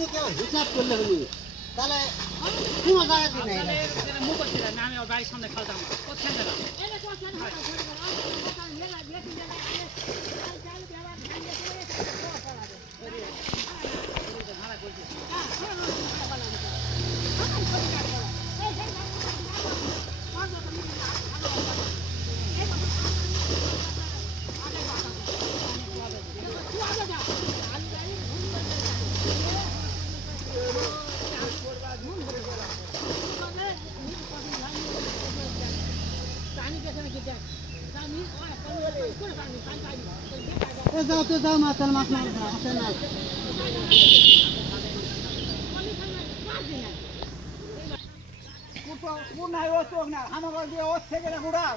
থেকে হিসাব করলে হলি তাহলে কোনো জায়গাতে নেই আমি ওর বাড়ির সামনে খালতাম কোথায় গেলাম যাও তো যাও মাছ মাছ মাছ আসে না নাই? ও চোখ না আমার দিয়ে ওর থেকে না ঘুরাও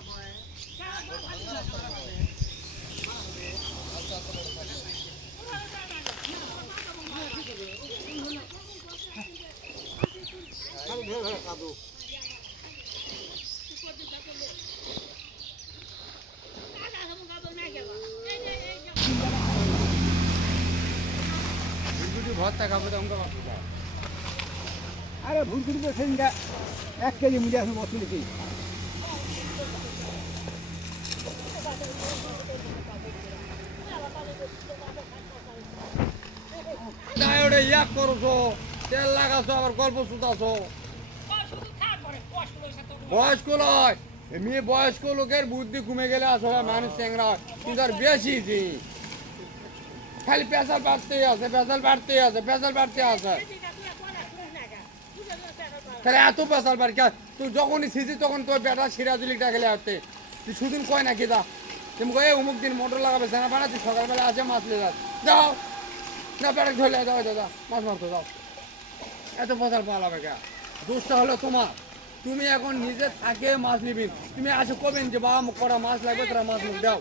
শিয়া আরে ভুল করে সেদিনটা এক কেজি মুড়ি আসলে বসে ডায়োডে ইয়াক করছ তেল লাগাছো আবার গল্প শুধাছো। বয়স্ক লয়। এমনি বয়স্ক লোকের বুদ্ধি কমে গেলে আসলে মানুষ চ্যাংরা। কিন্তু আর বেশি জি। খালি পেশাল বাড়তেই আছে, পেশাল বাড়তেই আছে, পেশাল বাড়তে আছে। তাহলে এত পেশাল বাড়ি? তুই যখনই সিজি তখন তোর বেটা সিরাজুলি ডাকলে আসতে তুই সুদিন কয় নাকি দা? তুমি কয়ে অমুক দিন মোটর লাগাবে সেনা বানা তুই সকালবেলা আছে মাছ নিয়ে যাস। যাও। না, বেটা ধরলে যাও দাদা মাছ মারতো যাও এত ফসল পালাবে কে? দোষটা হলো তোমার। তুমি এখন নিজে থাকে মাছ নিবি। তুমি আসে কবে? যে বাবা করা মাছ লাগবে, তারা মাছ দাও।